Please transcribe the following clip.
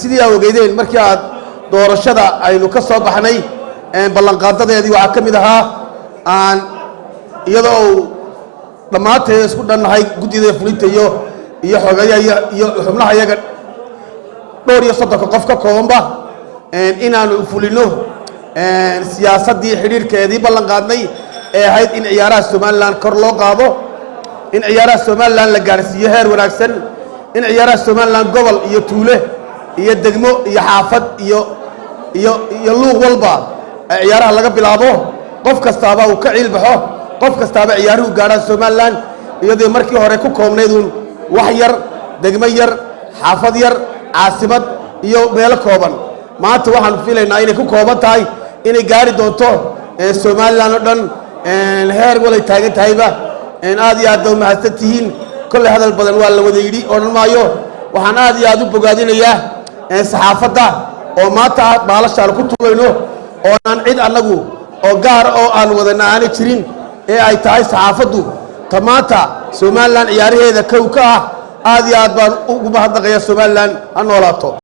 sidii aad ogeydeen markii aad doorashada aynu ka soo baxnay ballanqaadadeedii waxaa ka mid ahaa aan iyadoo dhammaanteed isku dhannahay guddida fulinta iyo xogayaha iyo xubnaha iyaga dhowr iyo 30 qof ka koobanba inaanu fulino siyaasadii xiriirkeedii ballanqaadnay ee ahayd in ciyaaraha Soomaaliland kor loo qaado in ciyaaraha Soomaaliland la gaarsiiyo heer wanaagsan in ciyaaraha Soomaaliland gobol iyo tuule iyo degmo iyo xaafad iyo luuq walba ciyaaraha laga bilaabo qof kastaaba uu ka cilbaxo qof kastaaba ciyaaruhu gaaraan Soomaaliland iyadoo markii hore ku koobnaydun wax yar degmo yar xaafad yar caasimad iyo meelo kooban maanta waxaan filaynaa inay ku kooban tahay inay gaari doonto Soomaaliland oo dhan heer walay taagan tahayba aad iyo aad u mahadsantihiin kulli hadal badan waa la wada yiri oo maayo waxaan aad iyo aad u bogaadinayaa saxaafadda oo maanta baalashaal ku tulayno oo aan cid anagu oo gaar oo aan wadana aan jirin ee ay tahay saxaafaddu tamaanta Soomaaliland ciyaaraheeda ka ah aad iyo aad baan ugu mahadnaqayaa Soomaaliland ha noolaato